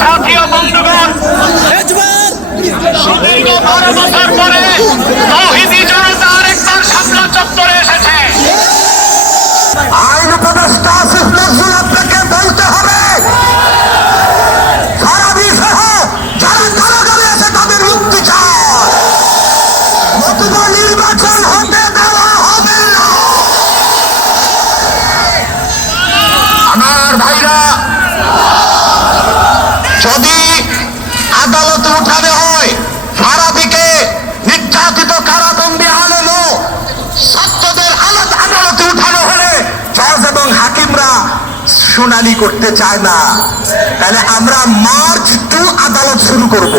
সাথী ও বন্ধুগণ, সুদীর্ঘ 12 বছর পরে তৌহিদি জনতা আরেকবার শাপলা চত্বরে এসেছে। আইন উপদেষ্টা আসিফ নজরুল আপনাকে বলতে হবে ফারাবী সহ যারা কারাগারে আছে তাদের মুক্তি চায়, নতুবা নির্বাচন হতে দেওয়া হবে না। আমার ভাইরা, যদি আদালতে উঠানো হয় ফারাবীকে নির্যাতিত কারাবন্দী আলেমও ছাত্রদের আদালতে উঠানো হলে জজ এবং হাকিমরা শুনানি করতে চায় না, তাহলে আমরা মার্চ টু আদালত শুরু করব।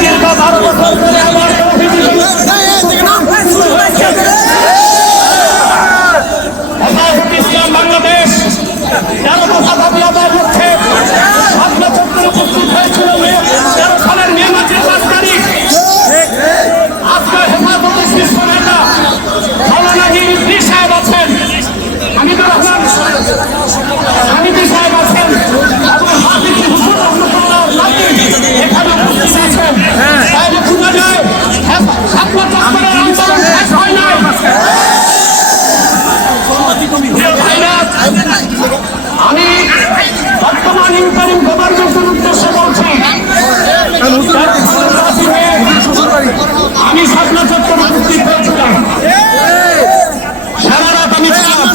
দীর্ঘ 12 বছর ধরে আমার হেফাজত ইসলাম বাংলাদেশ 13 দফা দাবি আদায়ের লক্ষ্যে শাপলা চত্বরে উপস্থিত হয়েছিল 13 সালের মে মাসের 5 তারিখ। আজকে হেফাজত ইসলাম নেতা মাওলানা ইদ্রি সাহেব আছেন, হামিদুর রহমান হামিদি সাহেব আছেন এবং হাফিজ হুজুর রহমতুল্লাহ এখানে উপস্থিত আছেন। তাহলে বোঝা যায় শাপলা চত্বরের আন্দোলন শেষ হয় নাই। আমি বর্তমান ইন্টারিম গভর্নমেন্টের উদ্দেশ্যে বলছি, আমি শাপলা চত্বরে উপস্থিত হয়েছিলাম, সারা রাত আমি ছিলাম,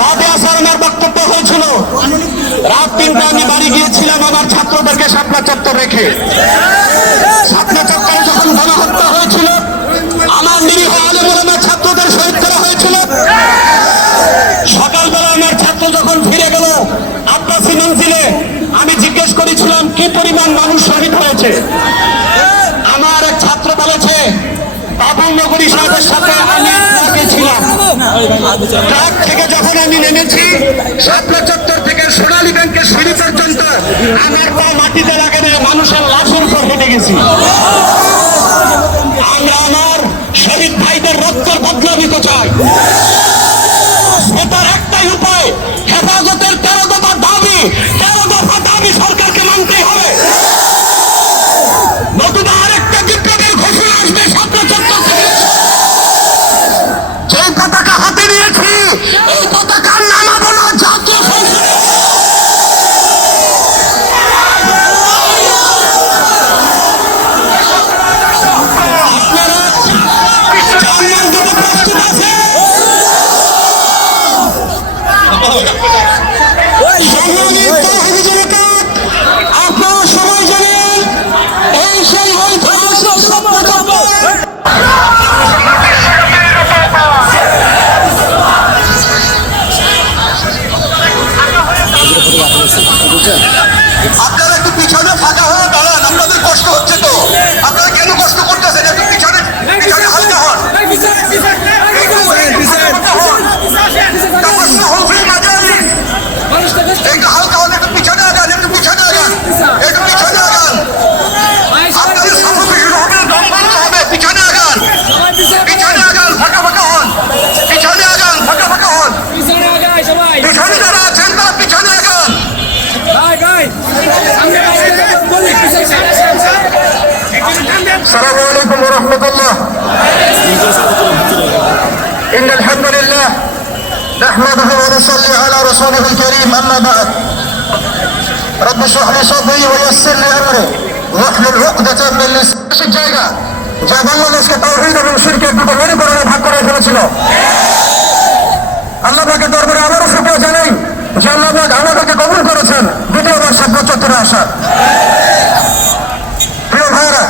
বাদে আসার আমার বক্তব্য হয়েছিল, রাত 3টা আমি বাড়ি গিয়েছিলাম আমার ছাত্রদেরকে শাপলা চত্বর রেখে। শাপলা চত্বরে যখন গণহত্যা হয়েছিল, আমার নিরীহ আলেম ওলামা ছাত্রদের শহীদ করা হয়েছিল। সকালবেলা আমার ছাত্র যখন ফিরে গেল আব্বাসী মঞ্জিলে, আমি জিজ্ঞেস করেছিলাম কি পরিমাণ মানুষ শহীদ হয়েছে। আমার এক ছাত্র বলেছে বাবুল নগরী সাহেবের সাথে আমি ট্রাকে ছিলাম, ট্রাক থেকে যখন আমি নেমেছি শাপলা চত্বর থেকে সোনালী ব্যাংকের সিঁড়ি পর্যন্ত আমার পা মাটিতে লাগে না, মানুষের লাশের উপর হেঁটে গেছি। আমরা আমার শহীদ ভাইদের রক্তের বদলা নিতে চাই। এটার একটাই উপায়, হেফাজতের 13 দফা দাবি, 13 দফা দাবি সরকারকে মানতেই হবে। নতুবা আরেকটা বিপ্লবের ঘোষণা আসবে শাপলা চত্বর থেকে। যে পতাকা হাতে নিয়েছি এই পতাকা নামাবো না জাতীয় সংসদে। আপনারা সবাই জানেন এই সেই ঐতিহাসিক শাপলা চত্বর। আপনারা একটু পিছনে ফাঁকা হয়ে দাঁড়ান, আপনাদের কষ্ট হচ্ছে তো, আপনারা কেন কষ্ট করতেছেন? একটু পিছনে পিছনে হালকা হন, একটু হালকা হন, একটু পিছনে আগান, একটু পিছনে আগান, একটু পিছনে আগান। আপনাদের সাফোকেশন হবে, দম বন্ধ হবে, পিছনে আগান, পিছনে আগান, ফাঁকা ফাঁকা হন, পিছনে আগান, ফাঁকা ফাঁকা হন, পিছনে যারা আছেন তারা পিছনে আগান। السلام عليكم ورحمة الله. إن الحمد لله نحمده ونصلي على رسوله الكريم. أما بعد رب اشرح لي صدري ويسر لي أمري واحلل عقدة من لساني. জায়গা যা বাংলাদেশকে তাওহীদ এবং শিরকের দুটো মেরুকরণে ভাগ করে ফেলেছিল। আল্লাহ পাকের দরবারে আবারও শুকরিয়া জানাই যে আল্লাহ পাক আমাদেরকে কবুল করেছেন দ্বিতীয়বার শাপলা চত্বরে আসার। প্রিয় ভাইরা,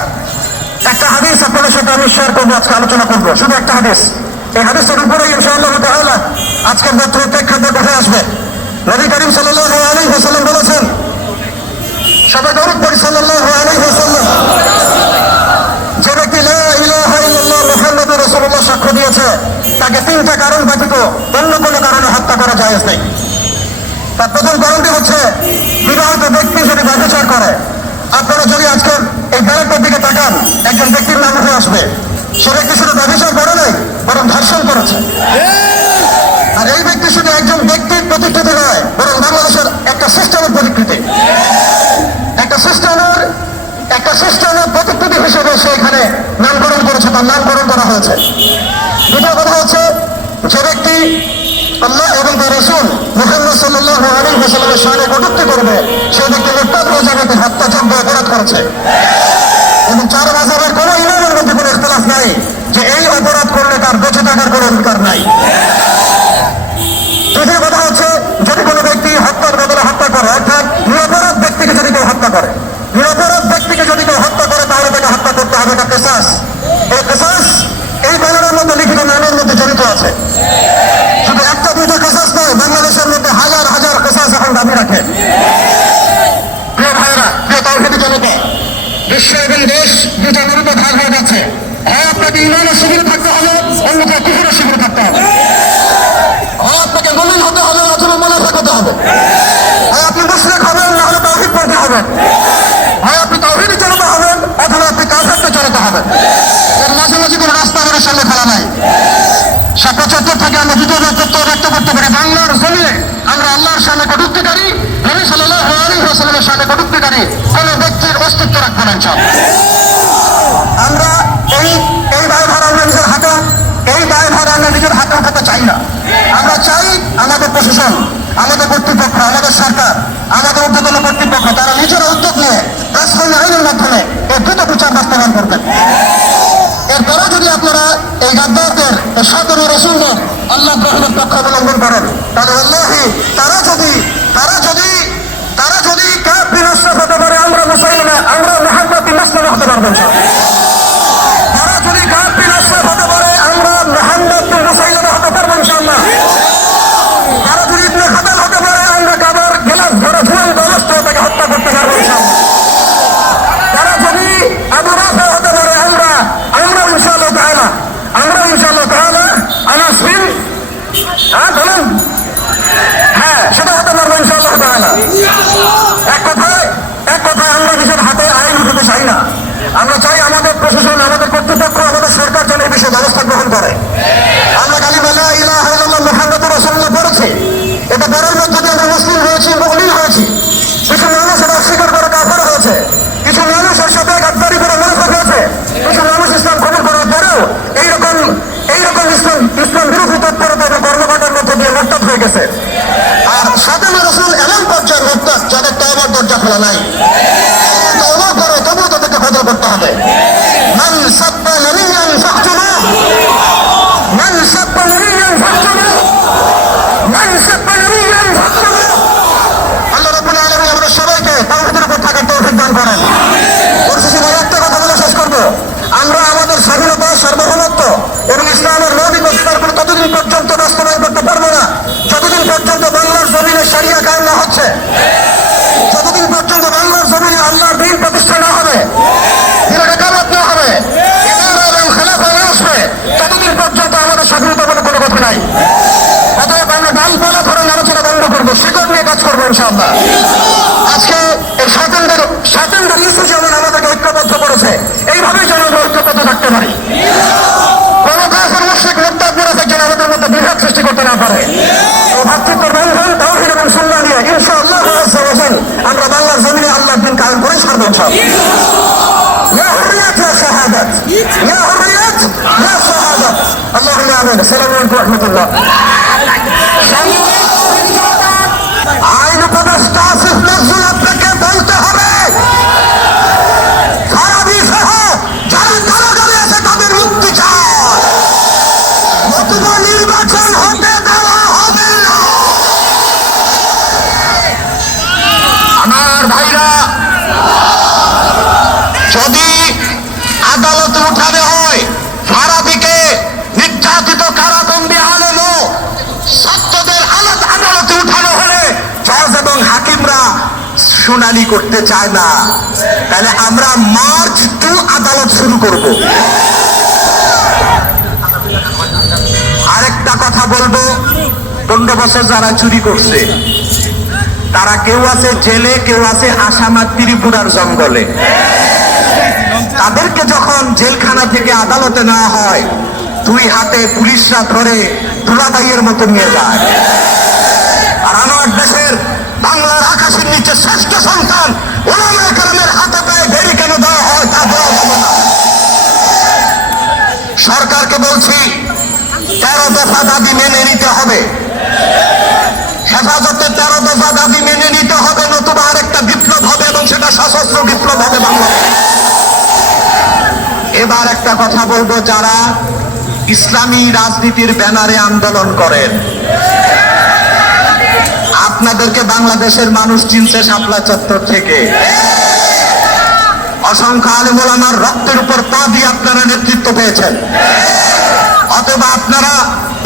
একটা হাদিস আপনাদের সাথে আমি শেয়ার করবো, আজকে আলোচনা করবো, শুধু একটা হাদিস। এই হাদিসের উপরে ইনশাআল্লাহ তাআলা আজকের বক্তব্য প্রেক্ষাপটে কথা আসবে। নবী করিম সাল্লাল্লাহু আলাইহি ওয়াসাল্লাম বলেছেন, সবাই দরুদ পড়ি সাল্লাল্লাহু আলাইহি ওয়াসাল্লাম, যে ব্যক্তি লা ইলাহা ইল্লাল্লাহ মুহাম্মাদুর রাসূলুল্লাহ সাক্ষ্য দিয়েছে তাকে 3টা কারণ ব্যতীত অন্য কোনো কারণে হত্যা করা জায়েজ নেই। তার প্রথম কারণটি হচ্ছে বিবাহিত ব্যক্তি যদি ব্যভিচার করে। আপনারা যদি আজকের এই ব্যারাকটার দিকে তাকান, একজন ব্যক্তির নাম উঠে আসবে, সে ব্যক্তি শুধু ব্যভিচার করে নাই বরং ধর্ষণ করেছে। আর এই ব্যক্তি শুধু একজন ব্যক্তির প্রতিকৃতি নয়, বরং বাংলাদেশের একটা সিস্টেমের প্রতিকৃতি, একটা সিস্টেমের প্রতিকৃতি হিসেবে সে এখানে নামকরণ করেছে, তার নামকরণ করা হয়েছে। দ্বিতীয় কথা হচ্ছে, যে ব্যক্তি আল্লাহ এবং তার রাসূল মুহাম্মদ সাল্লাল্লাহু আলাইহি ওয়াসাল্লামের শানে কটূক্তি করবে, সেই ব্যক্তি মুরতাদ হয়ে যাবে, হত্যাযোগ্য অপরাধ করেছে। এবং 4 মাযহাবের কোনো ইমামের মধ্যে কোনো ইখতিলাফ নাই যে এই অপরাধ করলে তার বেঁচে থাকার কোনো অধিকার নাই। তৃতীয় কথা হচ্ছে, যদি কোনো ব্যক্তি হত্যার বদলে হত্যা করে, অর্থাৎ নিরপরাধ ব্যক্তিকে যদি কেউ হত্যা করে, তাহলে তাকে হত্যা করতে হবে, এটা কিসাস। এই কিসাস এই ব্যানারের মধ্যে লিখিত নামের মধ্যে জড়িত আছে। শুধু 1টা 2টা কিসাস নয়, বাংলাদেশের মধ্যে হাজার হাজার কিসাস এখন দাবি রাখে। জনতা, বিশ্ব এবং দেশ দুটো নদীতে ভাগ হয়ে যাচ্ছে। হয় আপনাকে ইমানের শিবিরে থাকতে হবে, অন্যথায় কুফুরের শিবিরে থাকতে হবে। হয় আপনাকে মুমিন হতে হবে, অথবা মুনাফিক হতে হবে। হয় আপনি মুশরিক হবেন, না হলে তাওহীদপন্থী হবেন। হয় আপনি তাওহীদের জনতা হবেন, অথবা আপনি কাফেরদের জনতা হবেন। এর মাঝামাঝি কোনো রাস্তা আমাদের সামনে ফেলা নাই। ৭৭ থেকে আমরা দ্বিতীয় বক্তব্য ব্যক্ত করতে পারি, বাংলার জমিনে আমরা আল্লাহর সামনে কটূক্তিকারী, নবী সাল্লাল্লাহু আলাইহি ওয়াসাল্লামের সামনে কটূক্তিকারী কোন ব্যক্তির অস্তিত্ব রাখবো না ইনশাআল্লাহ। আমরা এই দায়ভার আমরা নিজের হাতে উঠাতে চাই না। আমরা চাই আমাদের প্রশাসন, আমাদের কর্তৃপক্ষ, আমাদের সরকার, আমাদের ঊর্ধ্বতন কর্তৃপক্ষ তারা নিজেরা উদ্যোগ নিয়ে রাষ্ট্রীয় আইনের মাধ্যমে এই দ্রুত বিচার বাস্তবায়ন করবেন। এরপরে যদি আপনারা এই গাদ্দারদের, সাদরে রসুলদের আল্লাহ গ্রহণের পক্ষ অবলম্বন করেন, তাহলে আল্লাহি তারা যদি কাফির আশরাফ হতে পারে, আমরা মুসলমান, আমরা মুহাম্মদী মুসলিম হতে পারবো ইনশাআল্লাহ। তারা যদি কাফির আশরাফ হতে পারে, আমরা মুহাম্মদী মুসলিম হতে পারবো ইনশাআল্লাহ। তারা যদি ইবনে খাতাল হতে পারে, আমরা কাবার গেলাস ধরে ঝুলন্ত অবস্থায় তাকে হত্যা করতে পারবো ইনশাআল্লাহ। তারা যদি আবু রাফা হতে পারে, আমরা ইনশাআল্লাহ তাআলা আনাস বিন বলেন, হ্যাঁ সেটা হতে পারবো ইনশাআল্লাহ তাআলা। এক কথায় আমরা নিজের হাতে আইন উঠাতে চাই না। আমরা চাই আমাদের প্রশাসন, আমাদের কর্তৃপক্ষ, আমাদের সরকার যেন এই বিষয়ে ব্যবস্থা গ্রহণ করে। আমরা কালিমা লা ইলাহা ইল্লাল্লাহ মুহাম্মাদুর রাসূলুল্লাহ পড়েছি, এটা পড়ার মধ্যে দিয়ে আমরা মুসলিম হয়েছি, মুমিন হয়েছি। কিছু মানুষ এটা অস্বীকার করে কাফের হয়েছে, কিছু মানুষ এর সাথে গাদ্দারি করে মুনাফিক হয়েছে, কিছু মানুষ ইসলাম কবুল করার পরেও এইরকম ইসলাম বিরোধী তৎপরতা এবং কর্মকাণ্ডের মধ্যে দিয়ে মুরতাদ হয়ে গেছে। আর সাদেমে রাসূল এমন পর্যায়ের মুরতাদ যাদের তওবার দরজা খোলা নাই। তওবা করে তবুও তাদেরকে কতল করতে হবে। মান সাব্বা নবিয়্যান ফাকতুলুহু, মান সাব্বা নবিয়্যান ফাকতুলুহু, মান সাব্বা নবিয়্যান ফাকতুলুহু। আল্লাহ রাব্বুল আলামিন আমাদের সবাইকে তাওহীদের উপর থাকার তৌফিক দান করেন। পরিশেষে আমি একটা কথা বলে শেষ করব, আমরা আমাদের স্বাধীনতা, সার্বভৌমত্ব এবং ইসলামের মৌলিক অধিকারগুলো ততদিন পর্যন্ত বাস্তবায়ন করতে পারবো না যতদিন পর্যন্ত বাংলার জমিনে শরিয়া কায়েম না হচ্ছে, যতদিন পর্যন্ত বাংলার জমিনে আল্লাহর দ্বীন প্রতিষ্ঠা না হবে, দিনের একামত না হবে, ইমাম এবং খেলাফা না আসবে, ততদিন পর্যন্ত আমাদের স্বাধীনতা বলে কোনো কথা নাই। অতএব আমরা ডালপালা ধরে আলোচনা বন্ধ করবো, শিকড় নিয়ে কাজ করবো ইনশাআল্লাহ। আজকে এই স্বাধীনতার ইস্যু যেমন আমাদেরকে ঐক্যবদ্ধ করেছে, এইভাবেই যেন আমরা ঐক্যবদ্ধ থাকতে পারি। কোন কাফের মুশরিক মুরতাদ মুনাফিক যেন আমাদের মধ্যে বিভেদ সৃষ্টি করতে না পারে। এই ভাতৃত্বের বন্ধন, তাওহীদ এবং সুন্নাহ নিয়ে ইনশাআল্লাহ আমরা বাংলার জমিনে আল্লাহর দ্বীন কায়েম করে ছাড়বো ইনশাআল্লাহ। ইয়া হুররিয়াত ইয়া শাহাদাত, ইয়া হুররিয়াত ইয়া শাহাদাত। আল্লাহুম্মা আমিন। আসসালামু আলাইকুম ওয়া রাহমাতুল্লাহ। আইন উপদেষ্টা আসিফ নজরুল আপনাকে বলতে হবে, ফারাবী সহ যারা কারাগারে আছে তাদের মুক্তি চায়, নতুবা নির্বাচন হতে দেওয়া হবে না। আমার ভাইরা, যদি আদালতে উঠাতে হয় ফারাবীকে, নির্যাতিত কারাবন্দী আলেম ও ছাত্রদের আদালতে উঠানো হলে জজ এবং হাকিমরা শুনানি করতে চায় না, তাহলে আমরা মার্চ টু আদালত শুরু করব। আরেকটা কথা বলবো, 15 বছর যারা চুরি করছে তারা কেউ আছে জেলে, কেউ আছে আসামার ত্রিপুরার জঙ্গলে। তাদেরকে যখন জেলখানা থেকে আদালতে নেওয়া হয়, 2 হাতে পুলিশরা ধরে দুলাভাইয়ের মতো নিয়ে যায়। আর আমার দেশের বাংলার আকাশের নিচে শ্রেষ্ঠ সন্তান ওলামায়ে কেরামের হাতে পায়ে বেড়ি কেন দেওয়া হয় তা বলা যাবে না। সরকারকে বলছি, 13 দফা দাবি মেনে নিতে হবে, হেফাজতের 13 দফা দাবি মেনে নিতে হবে, নতুবা আরেকটা বিপ্লব হবে এবং সেটা সশস্ত্র বিপ্লব হবে বাংলাদেশে। এবার একটা কথা বলবো, যারা ইসলামী রাজনীতির ব্যানারে আন্দোলন করেন, আপনাদেরকে বাংলাদেশের মানুষ চিনছে শাপলা চত্বর থেকে। অসংখ্য আলেম ওলামার রক্তের উপর পা দিয়ে আপনারা নেতৃত্ব পেয়েছেন। অথবা আপনারা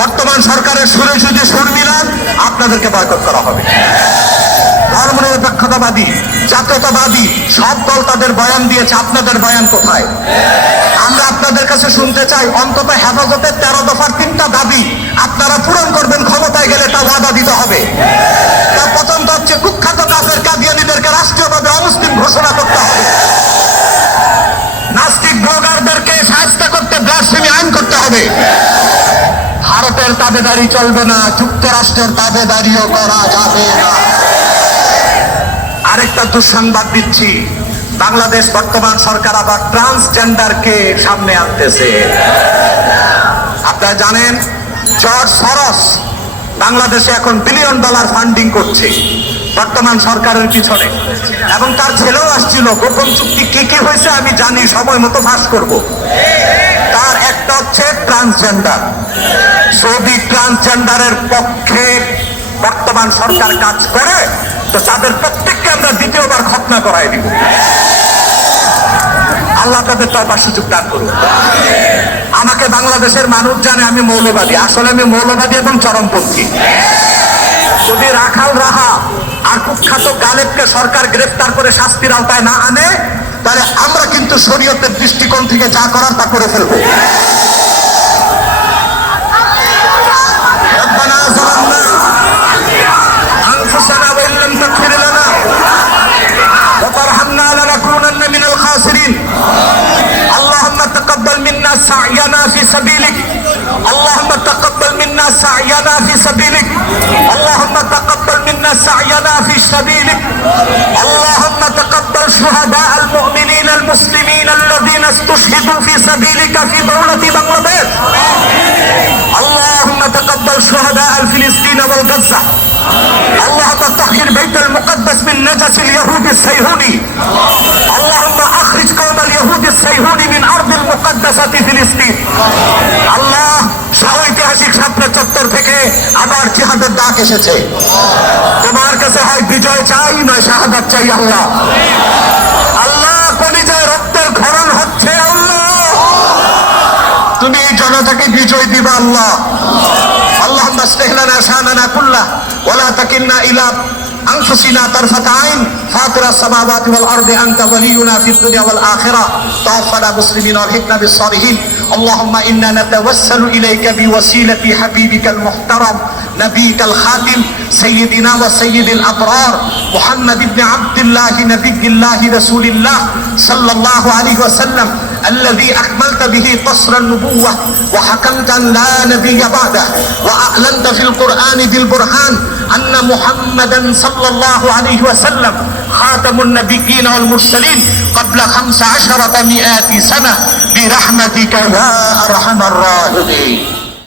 বর্তমান সরকারের সুরে যদি সুর মিলান, আপনাদেরকে বয়কট করা হবে। ধর্মনিরপেক্ষতাবাদী, জাতীয়তাবাদী সব দল তাদের বয়ান দিয়েছে, আপনাদের বয়ান কোথায়? আমরা আপনাদের কাছে শুনতে চাই অন্তত হেফাজতের 13 দফার 3টা দাবি আপনারা পূরণ করবেন, ক্ষমতায় গেলে তা ওয়াদা দিতে হবে। তার প্রথমটা হচ্ছে কুখ্যাত কাফের কাদিয়ানীদেরকে রাষ্ট্রীয়ভাবে অমুসলিম ঘোষণা করতে হবে। নাস্তিক ব্লগারদেরকে শাস্তি করতে ব্লাসফেমি আইন করতে হবে। ভারতের তাবেদারি চলবে না, যুক্তরাষ্ট্রের তাবেদারিও করা যাবে না। আরেকটা দুঃসংবাদ দিচ্ছি, বাংলাদেশ বর্তমান সরকার আবার ট্রান্সজেন্ডারকে সামনে আনতেছে। আপনারা জানেন জর্জ সরস বাংলাদেশে এখন $1 বিলিয়ন ফান্ডিং করছে বর্তমান সরকারের পিছনে, এবং তার ছেলেও আসছিল। গোপন চুক্তি কি কি হয়েছে আমি জানি, সময় মতো ফাঁস করব। তার একটা হচ্ছে ট্রান্সজেন্ডার। যদি ট্রান্সজেন্ডারের পক্ষে বর্তমান সরকার কাজ করে তো তাদের প্রত্যেককে আমরা দ্বিতীয়বার খতনা করাই দিব। আল্লাহ তাদের তওবার সুযোগ দান করুন। আমাকে বাংলাদেশের মানুষ জানে আমি মৌলবাদী, আসলে আমি মৌলবাদী এবং চরমপন্থী। যদি রাখাল রাহা আর কুখ্যাত গালেবকে সরকার গ্রেফতার করে শাস্তির আওতায় না আনে, তাহলে আমরা কিন্তু শরীয়তের দৃষ্টিকোণ থেকে যা করার তা করে ফেলবো। ربنا ظلمنا أنفسنا وإن لم تغفر لنا وترحمنا لنكونن من الخاسرين اللهم تقبل منا سعينا في سبيلك اللهم تقبل منا سعينا في سبيلك اللهم تقبل منا سعينا في سبيلك اللهم تقبل شهداء المؤمنين المسلمين الذين استشهدوا في سبيلك في دولة بنغلاديش اللهم تقبل شهداء فلسطين والغزة اللهم طهر بيت المقدس من نجس اليهود الصهيوني اللهم اخرج قوم اليهود الصهيوني من ارض المقدسة فلسطين আল্লাহ ঐতিহাসিক শাপলা চত্বর থেকে আবার জিহাদের ডাক এসেছে। তোমার কাছে হয় বিজয় চাই নয় শাহাদাত চাই। আল্লাহ আল্লাহ কলিজায় রক্তের ক্ষরণ হচ্ছে। আল্লাহ তুমি এই জনতাকে বিজয় দিবা। আল্লাহ اللهم اصلح لنا شأننا كله ولا تكلنا إلى أنفسنا طرفة عين فاطر السماوات والأرض أنت ولينا في الدنيا والآخرة توفنا مسلمين والحقنا بالصالحين اللهم إنا نتوسل إليك بوسيلة حبيبك المحترم نبيك الخاتم سيدنا وسيد الأبرار محمد بن عبد الله نبي الله رسول الله صلى الله عليه وسلم الذي أكملت به قصر النبوة وحكمت أن لا نبي بعده وأعلنت في القرآن بالبرهان أن محمدا صلى الله عليه وسلم خاتم النبيين والمرسلين قبل 15 مئات سنة برحمتك يا أرحم الراحمين